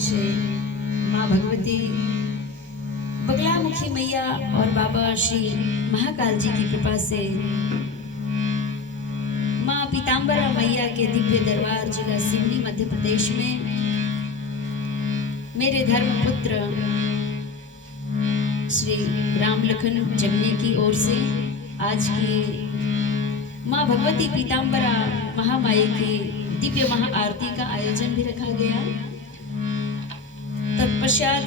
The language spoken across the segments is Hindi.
विषय माँ भगवती बगलामुखी मैया और बाबा श्री महाकाल जी की कृपा से माँ पीताम्बरा मैया के दिव्य दरबार जिला सिवनी मध्य प्रदेश में मेरे धर्मपुत्र श्री राम लखन जगने की ओर से आज की माँ भगवती पीताम्बरा महामाई की दिव्य महाआरती का आयोजन भी रखा गया। तत्पश्चात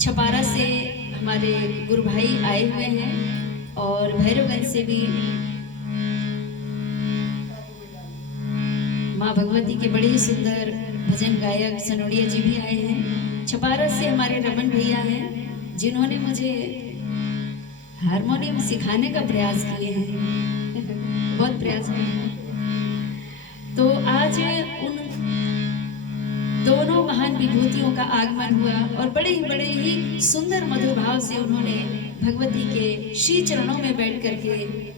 छपारा से हमारे गुरु भाई आए हुए हैं और भैरवगंज से भी माँ भगवती के बड़े ही सुंदर भजन गायक सनोड़िया जी भी आए हैं। छपारा से हमारे रमन भैया हैं जिन्होंने मुझे हारमोनियम सिखाने का प्रयास किए हैं बहुत प्रयास किए हैं। तो आज उन दोनों महान विभूतियों का आगमन हुआ और बड़े ही सुंदर मधुर भाव से उन्होंने भगवती के श्री चरणों में बैठ करके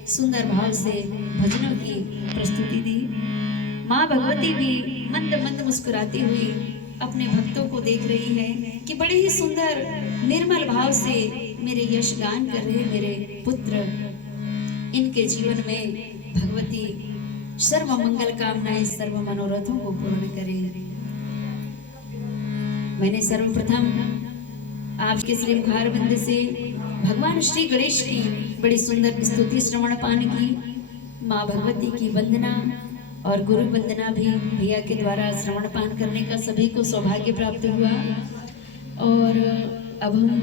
सुंदर भाव से भजनों की प्रस्तुति दी। माँ भगवती भी मंद मंद मुस्कुराती हुई अपने भक्तों को देख रही है कि बड़े ही सुंदर निर्मल भाव से मेरे यश गान कर रहे मेरे पुत्र, इनके जीवन में भगवती सर्व मंगल कामनाएं सर्व मनोरथों को पूर्ण करे। मैंने सर्वप्रथम आपके श्री मुखार बिंद से भगवान श्री गणेश की बड़ी सुंदर स्तुति श्रवण पान की। माँ भगवती की वंदना और गुरु वंदना भी भैया के द्वारा श्रवण पान करने का सभी को सौभाग्य प्राप्त हुआ। और अब हम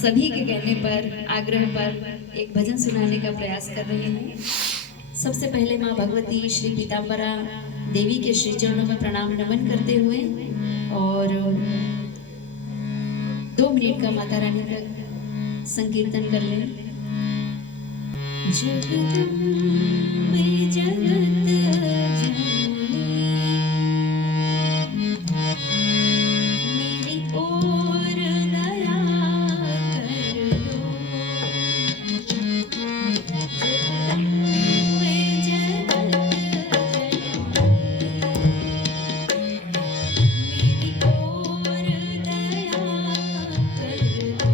सभी के कहने पर आग्रह पर एक भजन सुनाने का प्रयास कर रहे हैं। सबसे पहले माँ भगवती श्री पीताम्बरा देवी के श्री चरणों में प्रणाम नमन करते हुए और 2 मिनट का माता रानी का संकीर्तन कर लें। जगदम्बे जगत जननी मेरी ओर दया कर दो। जगदम्बे जगत जननी मेरी ओर दया कर दो।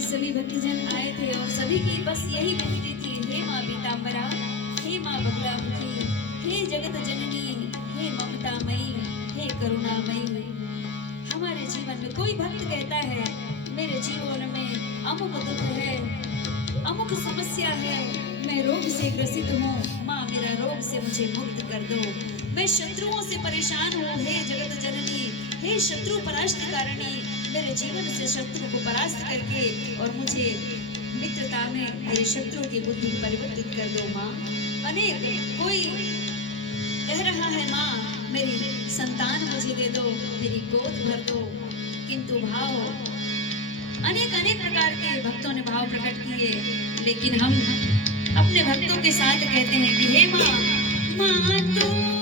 सभी भक्तजन आए थे और सभी की बस यही विनती थी, हे माँ पीताम्बरा, हे माँ बगलामुखी, हे जगत जननी, हे ममतामयी, हे करुणामयी। हमारे जीवन में कोई भक्त कहता है मेरे जीवन में अमुक दुख है, अमुक समस्या है, मैं रोग से ग्रसित हूँ, माँ मेरा रोग से मुझे मुक्त कर दो, मैं शत्रुओं से परेशान हूँ, हे जगत जननी, हे शत्रु परास्त कारिणी, मेरे जीवन से शत्रु को परास्त करके और मुझे मित्रता में मेरे शत्रु की बुद्धि परिवर्तित कर दो माँ। अनेक कोई कह रहा है माँ मेरी संतान मुझे दे दो, मेरी गोद भर दो, किंतु भाव अनेक अनेक प्रकार के भक्तों ने भाव प्रकट किए, लेकिन हम अपने भक्तों के साथ कहते हैं कि हे माँ, माँ तू